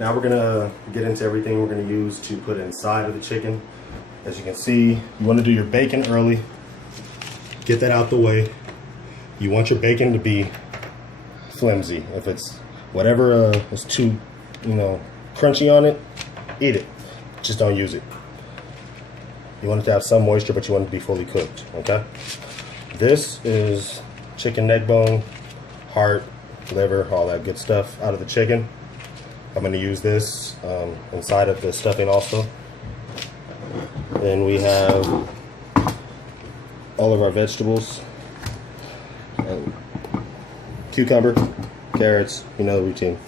Now we're gonna get into everything we're gonna use to put inside of the chicken. As you can see, you wanna do your bacon early. Get that out the way. You want your bacon to be flimsy. If it's whatever is too, crunchy on it, eat it. Just don't use it. You want it to have some moisture, but you want it to be fully cooked, okay? This is chicken neck bone, heart, liver, all that good stuff out of the chicken. I'm gonna use this inside of the stuffing also. Then we have all of our vegetables. Cucumber, carrots, the routine.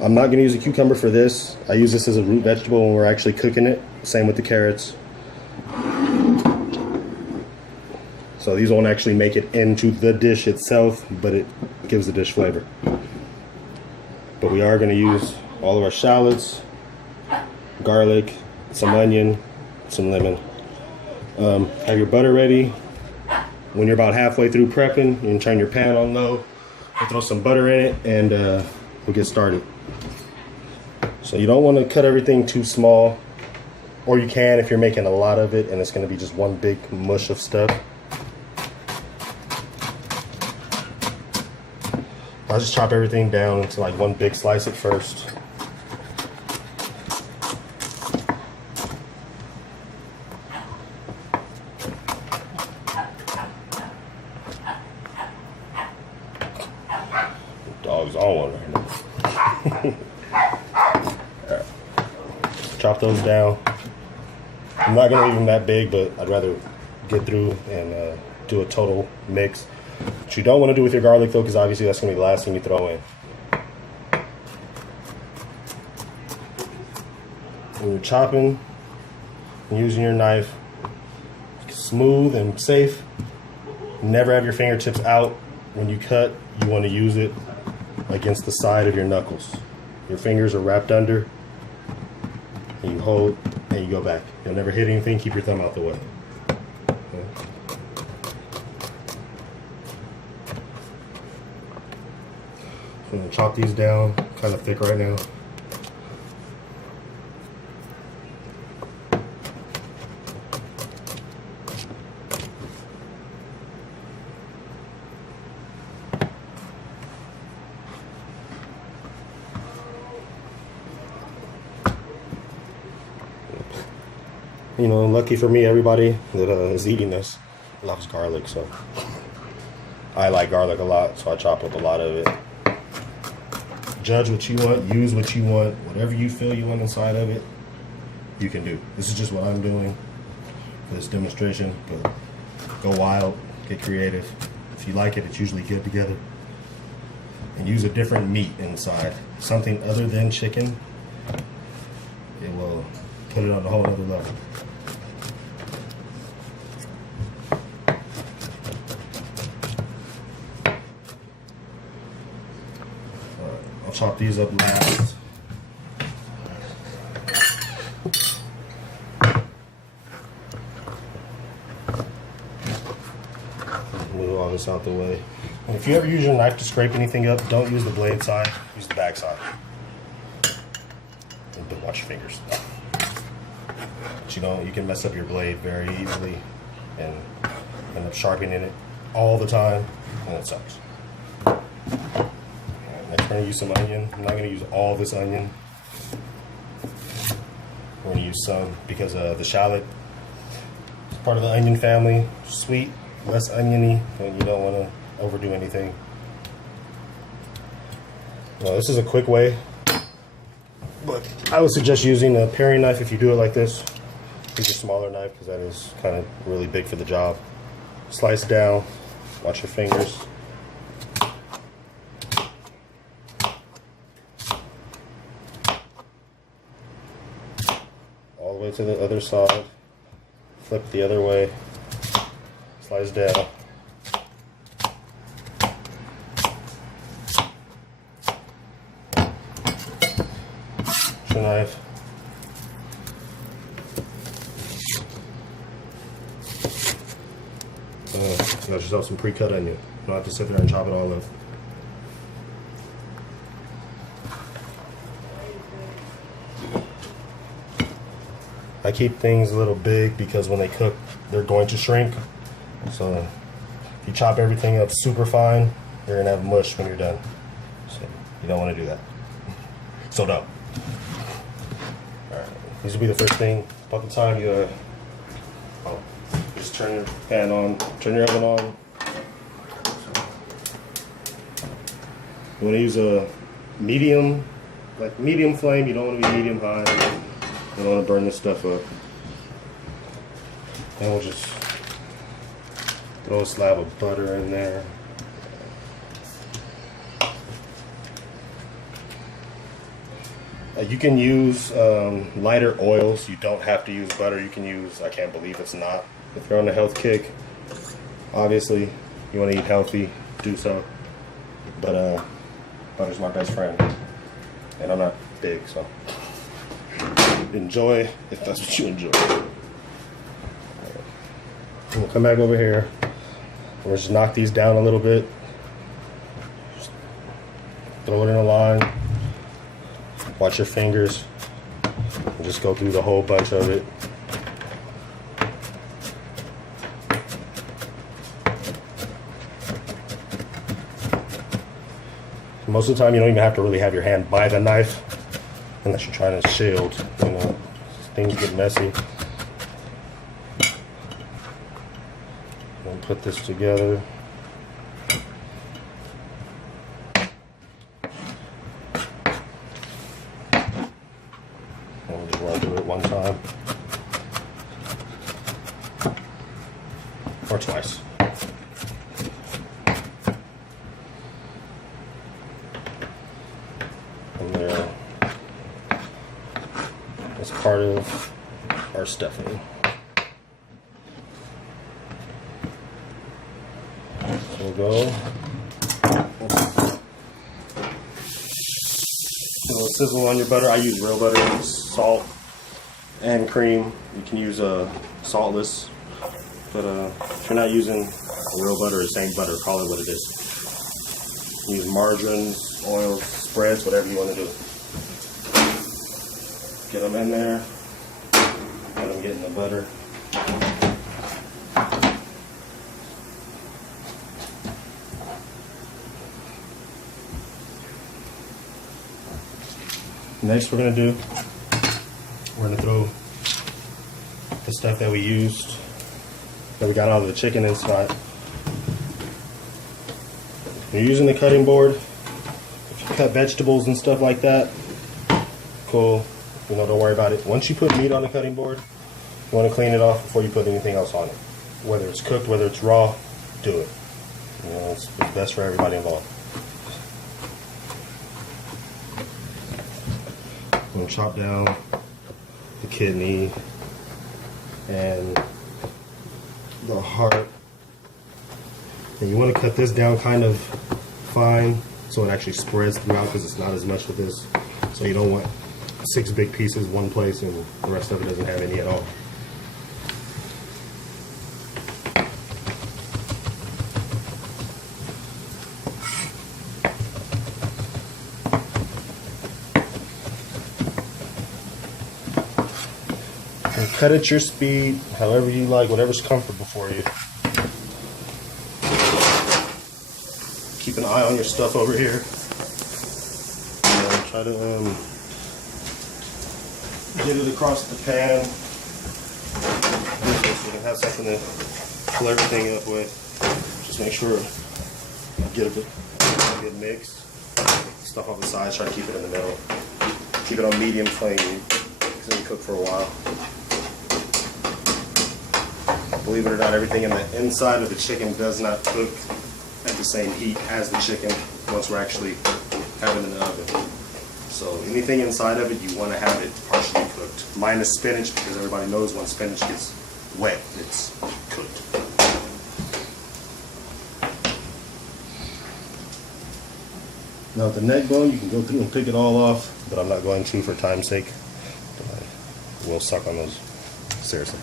I'm not gonna use a cucumber for this. I use this as a root vegetable when we're actually cooking it. Same with the carrots. So these won't actually make it into the dish itself, but it gives the dish flavor. But we are gonna use all of our shallots, garlic, some onion, some lemon. Have your butter ready. When you're about halfway through prepping, you can turn your pan on low, we'll throw some butter in it, and we'll get started. So you don't want to cut everything too small, or you can if you're making a lot of it and it's going to be just one big mush of stuff. I'll just chop everything down into like one big slice at first. Dog's on one right now. Right. Chop those down. I'm not gonna leave them that big, but I'd rather get through and do a total mix. What you don't want to do with your garlic though, because obviously that's gonna be the last thing you throw in. When you're chopping, using your knife, smooth and safe. Never have your fingertips out when you cut. You want to use it against the side of your knuckles. Your fingers are wrapped under, and you hold, and you go back. You'll never hit anything. Keep your thumb out the way. Okay. So I'm going to chop these down, kind of thick right now. Lucky for me, everybody that is eating this loves garlic, so I like garlic a lot, so I chop up a lot of it. Judge what you want, use what you want, whatever you feel you want inside of it, you can do. This is just what I'm doing for this demonstration, but go wild, get creative. If you like it, it's usually good together. And use a different meat inside, something other than chicken. It will put it on a whole other level. I'll chop these up last. Move all this out the way. And if you ever use your knife to scrape anything up, don't use the blade side, use the back side. But watch your fingers. But you can mess up your blade very easily and end up sharpening it all the time, and it sucks. Next, we're going to use some onion. I'm not going to use all this onion. We're going to use some because the shallot is part of the onion family. Sweet, less oniony, and you don't want to overdo anything. Well, this is a quick way, but I would suggest using a paring knife if you do it like this. Use a smaller knife because that is kind of really big for the job. Slice down, watch your fingers. All the way to the other side. Flip the other way. Slice down. Your knife. Got yourself some pre-cut onion. You don't have to sit there and chop it all up. I keep things a little big because when they cook, they're going to shrink. So if you chop everything up super fine, you're gonna have mush when you're done. So you don't want to do that. So no. All right, this will be the first thing. About the time you just turn your pan on, turn your oven on. You want to use a medium, like medium flame. You don't want to be medium high. You don't want to burn this stuff up. And we'll just throw a slab of butter in there. You can use lighter oils. You don't have to use butter. You can use, I can't believe it's not. If you're on a health kick, obviously you want to eat healthy, do so. But butter's my best friend. And I'm not big, so enjoy if that's what you enjoy. We'll come back over here. We'll just knock these down a little bit. Just throw it in a line. Watch your fingers. And just go through the whole bunch of it. Most of the time, you don't even have to really have your hand by the knife unless you're trying to shield. You know, things get messy. And put this together. And we'll just run through it one time or twice. And there, as part of our stuffing. We'll go. A little sizzle on your butter. I use real butter, salt, and cream. You can use saltless, but if you're not using a real butter or the same butter, call it what it is. Use margarine, oils, spreads, whatever you want to do. Get them in there. Let them get in the butter. Next, we're going to throw the stuff that we used, that we got out of the chicken inside. You're using the cutting board. If you cut vegetables and stuff like that, cool. You know, don't worry about it. Once you put meat on the cutting board, you want to clean it off before you put anything else on it. Whether it's cooked, whether it's raw, do it. You know, it's best for everybody involved. I'm going to chop down the kidney and the heart. And you want to cut this down kind of fine so it actually spreads throughout, because it's not as much with this. So you don't want 6 big pieces one place and the rest of it doesn't have any at all. And cut at your speed, however you like, whatever's comfortable for you. Keep an eye on your stuff over here. And try to get it across the pan so you can have something to fill everything up with. Just make sure you get a good mix. Stuff on the sides, try to keep it in the middle. Keep it on medium flame because it'll cook for a while. Believe it or not, everything in the inside of the chicken does not cook at the same heat as the chicken once we're actually having it in the oven. So anything inside of it, you want to have it partially cooked. Minus spinach, because everybody knows when spinach gets wet, it's cooked. Now the neck bone, you can go through and pick it all off, but I'm not going to for time's sake. We'll suck on those, seriously.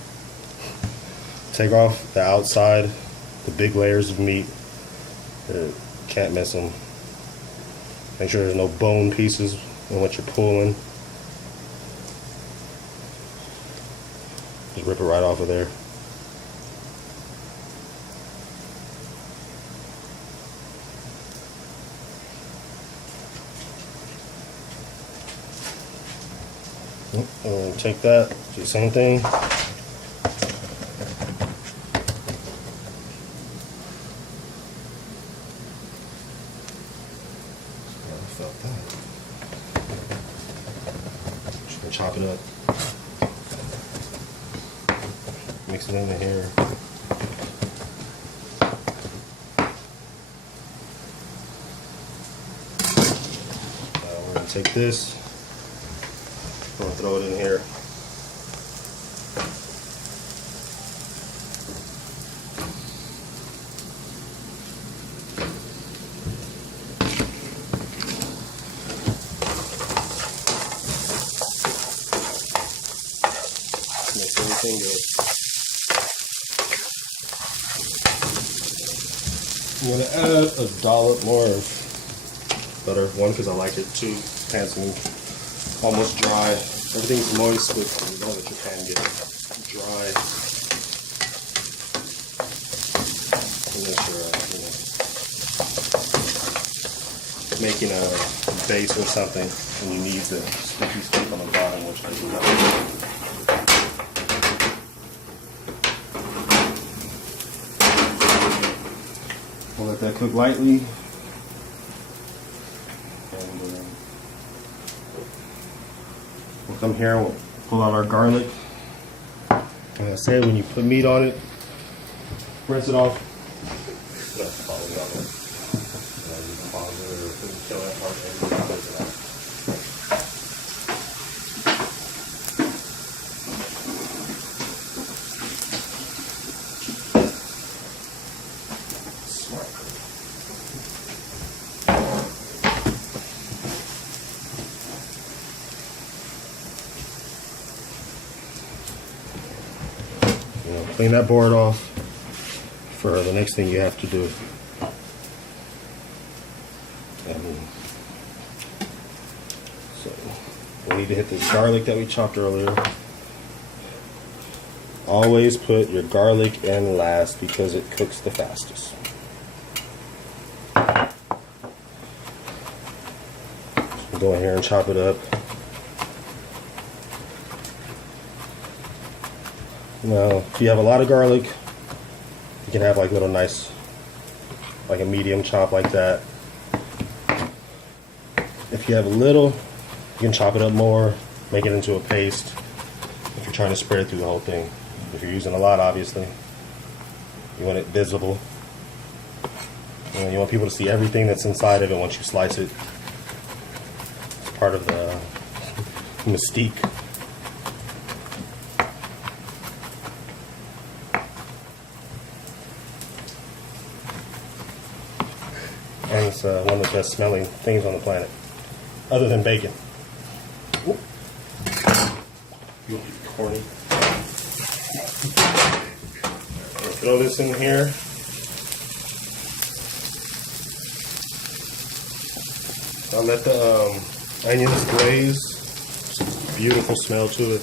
Take off the outside, the big layers of meat. Can't miss them. Make sure there's no bone pieces in what you're pulling. Just rip it right off of there. And take that, do the same thing. I felt that. Just gonna chop it up. Mix it in here. We're gonna take this. I'm gonna throw it in here. Makes everything good. I'm gonna add a dollop more of butter. One, because I like it. Two, pan's almost dry. Everything's moist, but you don't let your pan get dry. Unless you're, making a base or something, and you need the sticky stuff on the bottom, which I do not. We'll let that cook lightly. We'll come here and we'll pull out our garlic. Like I said, when you put meat on it, rinse it off. Clean that board off for the next thing you have to do. So we need to hit the garlic that we chopped earlier. Always put your garlic in last because it cooks the fastest. So go in here and chop it up. Now, if you have a lot of garlic, you can have like little nice, like a medium chop like that. If you have a little, you can chop it up more, make it into a paste if you're trying to spread it through the whole thing. If you're using a lot, obviously, you want it visible. You want people to see everything that's inside of it once you slice it. It's part of the mystique. And it's one of the best smelling things on the planet, other than bacon. Whoop. You'll be corny. Throw this in here. I'll let the onions glaze. It's a beautiful smell to it.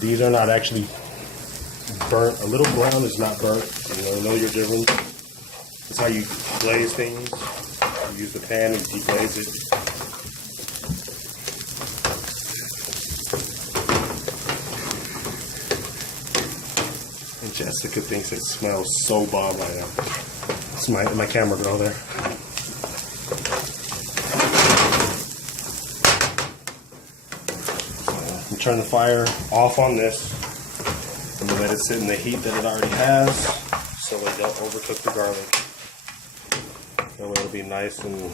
These are not actually burnt. A little brown is not burnt. You know your difference. That's how you glaze things. You use the pan and deglaze it. And Jessica thinks it smells so bomb right now. It's my camera girl there. So, turn the fire off on this. And let it sit in the heat that it already has, so we don't overcook the garlic. That way it'll be nice and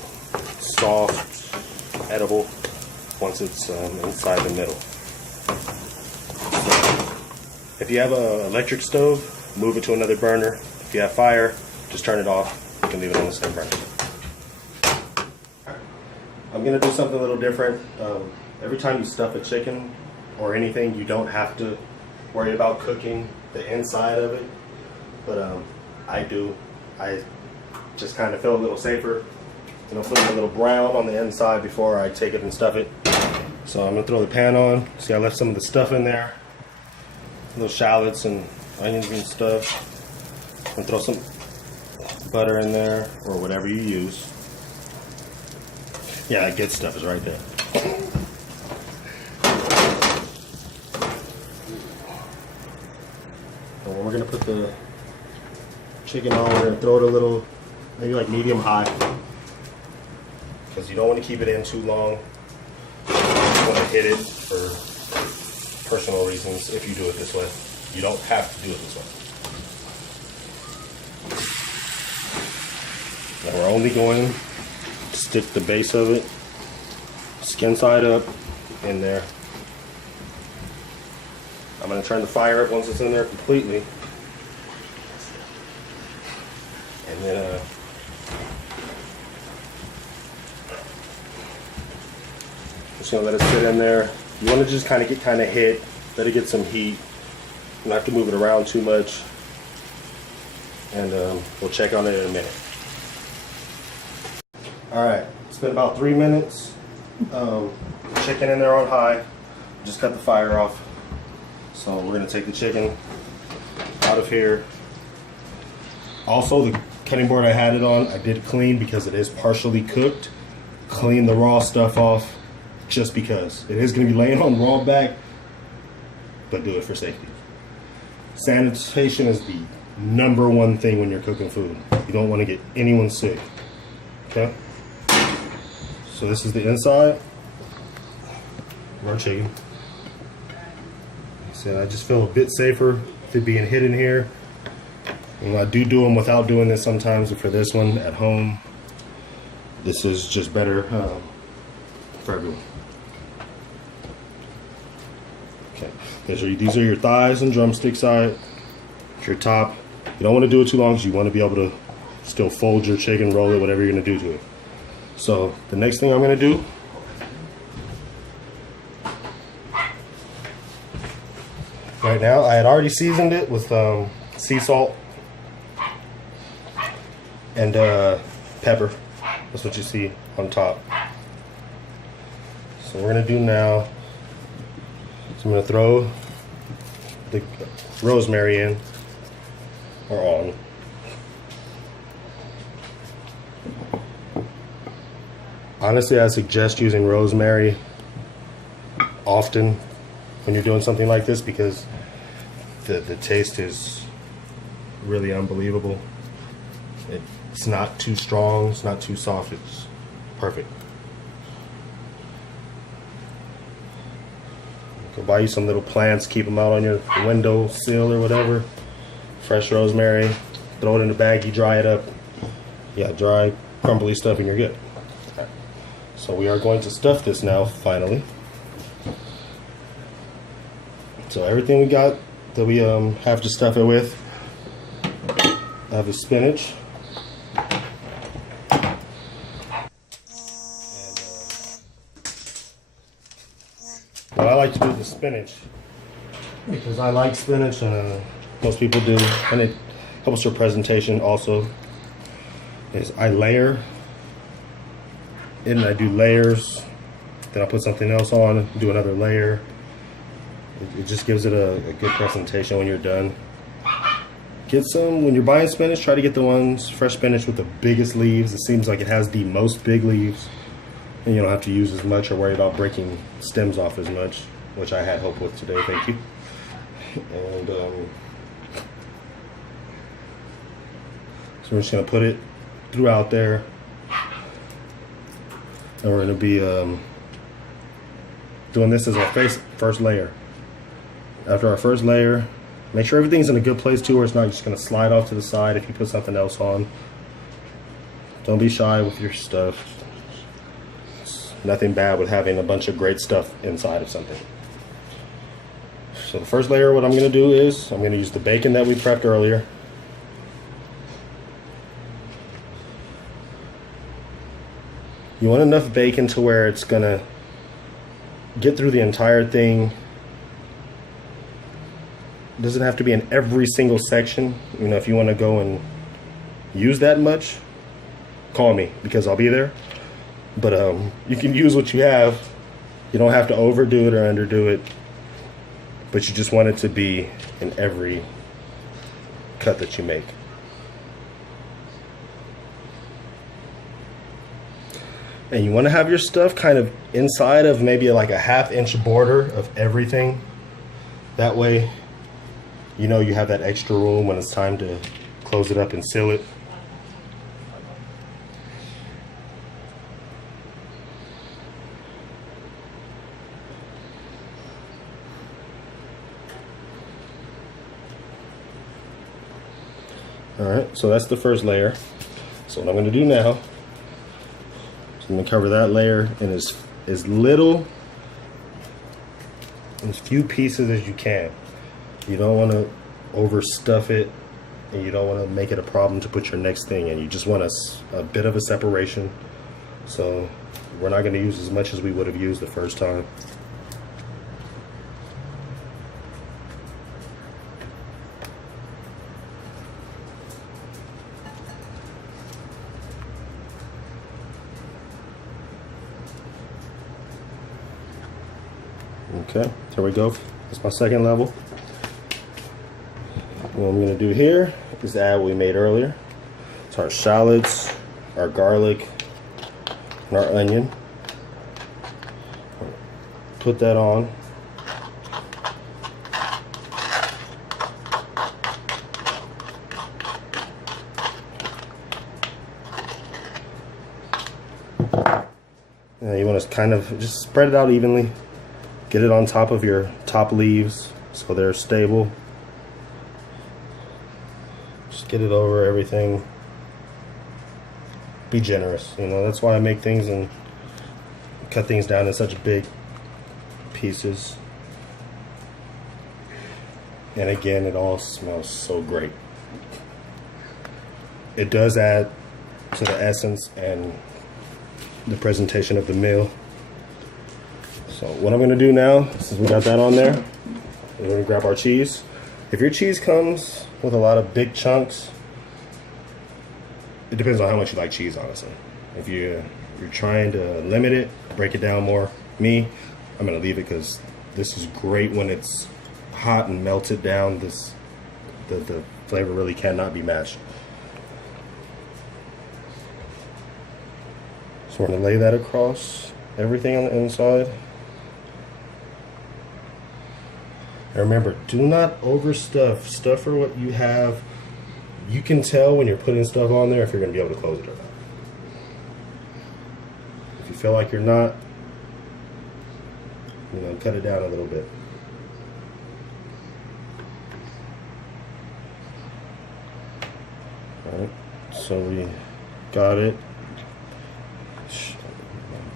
soft, edible once it's inside the middle. So, if you have an electric stove, move it to another burner. If you have fire, just turn it off. You can leave it on the same burner. I'm going to do something a little different. Every time you stuff a chicken or anything, you don't have to worry about cooking the inside of it, but I do. I just kind of feel a little safer, putting a little brown on the inside before I take it and stuff it. So I'm gonna throw the pan on. See, I left some of the stuff in there, little shallots and onions and stuff. I'm gonna throw some butter in there or whatever you use. Yeah, that good stuff is right there. And when we're gonna put the chicken on, we're gonna throw it a little, maybe like medium high, because you don't want to keep it in too long. You want to hit it for personal reasons if you do it this way. You don't have to do it this way. Now we're only going to stick the base of it, skin side up, in there. I'm going to turn the fire up once it's in there completely. And then just gonna let it sit in there. You want to just kind of hit, let it get some heat. You don't have to move it around too much. And we'll check on it in a minute. All right, it's been about 3 minutes. Chicken in there on high. Just cut the fire off. So we're gonna take the chicken out of here. Also, the cutting board I had it on, I did clean because it is partially cooked. Clean the raw stuff off just because. It is going to be laying on raw back, but do it for safety. Sanitation is the #1 thing when you're cooking food. You don't want to get anyone sick. Okay? So this is the inside of our chicken. Like I said, I just feel a bit safer with it being hidden here. And I do them without doing this sometimes, but for this one at home, this is just better for everyone. Okay, these are your thighs and drumstick side. Your top. You don't want to do it too long because you want to be able to still fold your chicken, roll it, whatever you're going to do to it. So the next thing I'm going to do, right now, I had already seasoned it with sea salt and pepper. That's what you see on top. So we're gonna do now, so I'm gonna throw the rosemary in, or on. Honestly, I suggest using rosemary often when you're doing something like this because the taste is really unbelievable. It's not too strong, it's not too soft, it's perfect. Go buy you some little plants, keep them out on your window sill or whatever. Fresh rosemary, throw it in a bag, you dry it up. Yeah, dry, crumbly stuff and you're good. So we are going to stuff this now, finally. So everything we got that we have to stuff it with. I have the spinach. What I like to do with the spinach, because I like spinach and most people do, and it helps your presentation also, is I layer it and I do layers, then I'll put something else on, do another layer. It just gives it a good presentation when you're done. Get some, when you're buying spinach, try to get the ones, fresh spinach with the biggest leaves. It seems like it has the most big leaves. And you don't have to use as much or worry about breaking stems off as much, which I had hope with today, thank you. And so we're just gonna put it throughout there. And we're gonna be doing this as our first layer. After our first layer, make sure everything's in a good place too, where it's not just gonna slide off to the side if you put something else on. Don't be shy with your stuff. It's nothing bad with having a bunch of great stuff inside of something. So the first layer, what I'm gonna do is, I'm gonna use the bacon that we prepped earlier. You want enough bacon to where it's gonna get through the entire thing. It doesn't have to be in every single section. You know, if you want to go and use that much, call me because I'll be there. But you can use what you have You don't have to overdo it or underdo it, but you just want it to be in every cut that you make. And you want to have your stuff kind of inside of maybe like a 1/2 inch border of everything. That way, you know you have that extra room when it's time to close it up and seal it. Alright, so that's the first layer. So what I'm going to do now is I'm going to cover that layer in as little, as few pieces as you can. You don't want to overstuff it, and you don't want to make it a problem to put your next thing in. You just want a bit of a separation. So we're not going to use as much as we would have used the first time. Okay, there we go. That's my second level. What I'm going to do here is add what we made earlier. It's our shallots, our garlic, and our onion. Put that on. Now you want to kind of just spread it out evenly. Get it on top of your top leaves so they're stable. Just get it over everything. Be generous, you know, that's why I make things and cut things down in such big pieces. And again, it all smells so great. It does add to the essence and the presentation of the meal. So what I'm going to do now, since we got that on there, we're going to grab our cheese. If your cheese comes with a lot of big chunks, it depends on how much you like cheese, honestly. If you're trying to limit it, break it down more. Me, I'm going to leave it because this is great when it's hot and melted down. The flavor really cannot be matched. So we're going to lay that across everything on the inside. And remember, do not overstuff. Stuff for what you have. You can tell when you're putting stuff on there if you're going to be able to close it or not. If you feel like you're not, you know, cut it down a little bit. Alright, so we got it.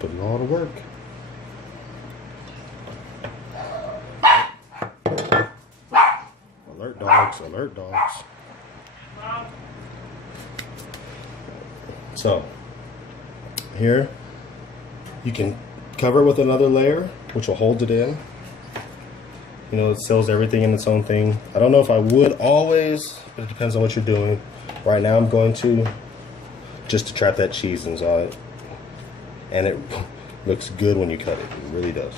Put it all to work. Alert dogs, alert dogs. So, here, you can cover it with another layer, which will hold it in. You know, it seals everything in its own thing. I don't know if I would always, but it depends on what you're doing. Right now I'm going to, just to trap that cheese inside. And it looks good when you cut it. It really does.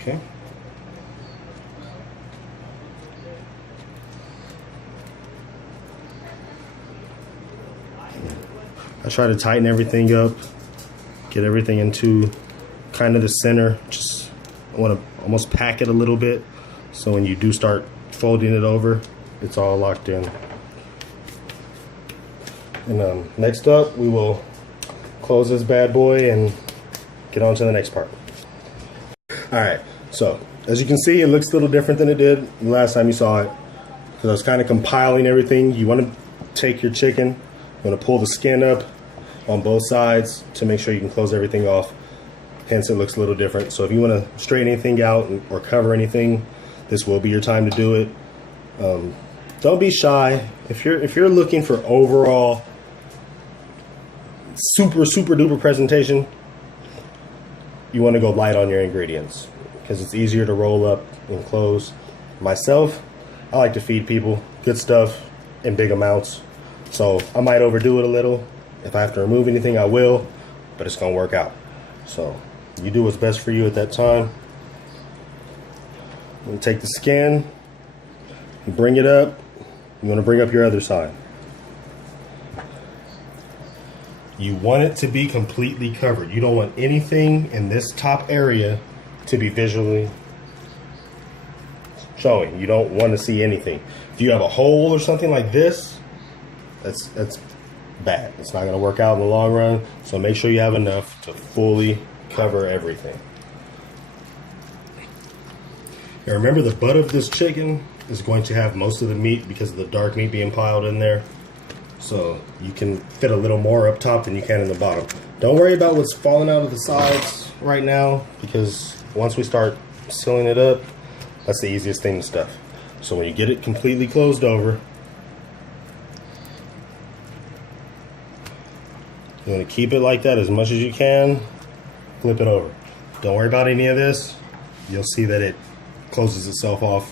Okay. I try to tighten everything up, get everything into kind of the center. Just I want to almost pack it a little bit so when you do start folding it over, it's all locked in. And next up, we will close this bad boy and get on to the next part. All right, so as you can see, it looks a little different than it did the last time you saw it, because I was kind of compiling everything. You want to take your chicken, you want to pull the skin up on both sides to make sure you can close everything off. Hence, it looks a little different. So if you want to straighten anything out or cover anything, this will be your time to do it. Don't be shy. If you're looking for overall super duper presentation, you want to go light on your ingredients because it's easier to roll up and close. Myself, I like to feed people good stuff in big amounts. So I might overdo it a little. If I have to remove anything, I will, but it's gonna work out. So you do what's best for you at that time. I'm gonna take the skin, bring it up. You wanna bring up your other side. You want it to be completely covered. You don't want anything in this top area to be visually showing. You don't want to see anything. If you have a hole or something like this, that's bad. It's not going to work out in the long run. So make sure you have enough to fully cover everything. Now remember, the butt of this chicken is going to have most of the meat because of the dark meat being piled in there. So you can fit a little more up top than you can in the bottom. Don't worry about what's falling out of the sides right now, because once we start sealing it up, that's the easiest thing to stuff. So when you get it completely closed over, you want to keep it like that as much as you can. Flip it over. Don't worry about any of this. You'll see that it closes itself off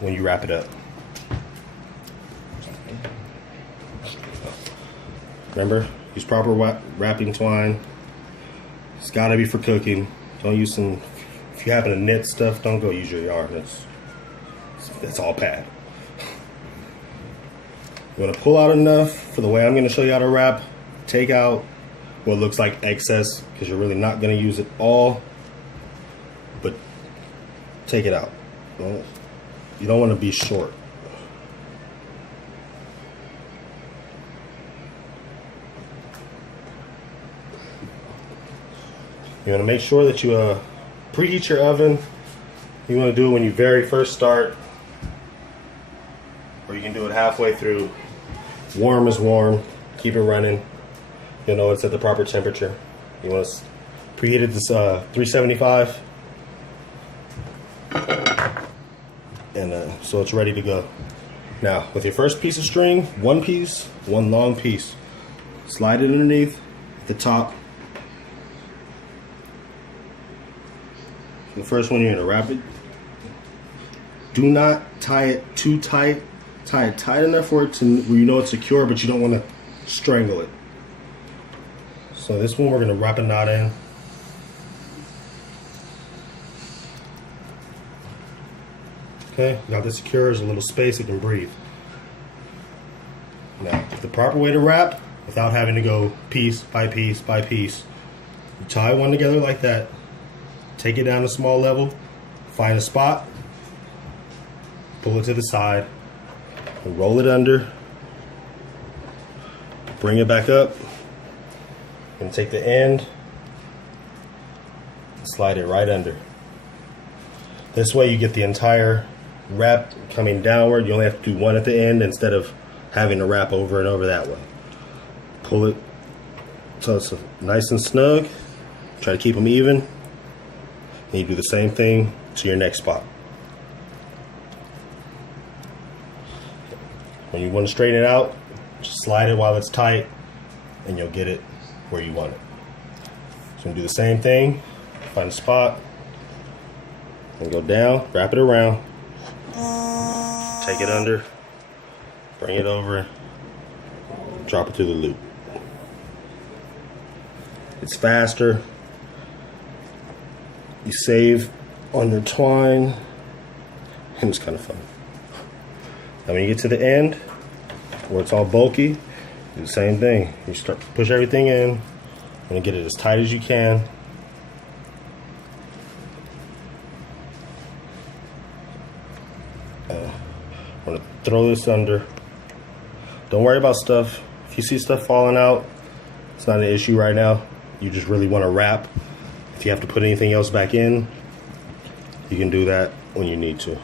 when you wrap it up. Remember, use proper wrapping twine. It's got to be for cooking. Don't use some, if you happen to knit stuff, don't go use your yarn. That's all pad. You want to pull out enough for the way I'm going to show you how to wrap. Take out what looks like excess, because you're really not going to use it all, but take it out. You don't want to be short. You want to make sure that you preheat your oven. You want to do it when you very first start, or you can do it halfway through. Warm is warm. Keep it running. You'll know it's at the proper temperature. You want to preheat it to 375, and so it's ready to go. Now, with your first piece of string, one piece, one long piece, slide it underneath at the top. The first one, you're going to wrap it. Do not tie it too tight. Tie it tight enough where you know it's secure, but you don't want to strangle it. So this one, we're going to wrap a knot in. Okay, got this secure. There's a little space it can breathe. Now, the proper way to wrap, without having to go piece by piece by piece, you tie one together like that. Take it down a small level, find a spot, pull it to the side, and roll it under, bring it back up, and take the end, and slide it right under. This way you get the entire wrap coming downward. You only have to do one at the end instead of having to wrap over and over that way. Pull it so it's nice and snug. Try to keep them even. And you do the same thing to your next spot. When you want to straighten it out, just slide it while it's tight, and you'll get it where you want it. So you do the same thing, find a spot, and go down, wrap it around, take it under, bring it over, drop it through the loop. It's faster. You save on your twine, and it's kind of fun. Now when you get to the end, where it's all bulky, do the same thing. You start to push everything in, and get it as tight as you can. I'm gonna throw this under. Don't worry about stuff. If you see stuff falling out, it's not an issue right now. You just really want to wrap. If you have to put anything else back in, you can do that when you need to.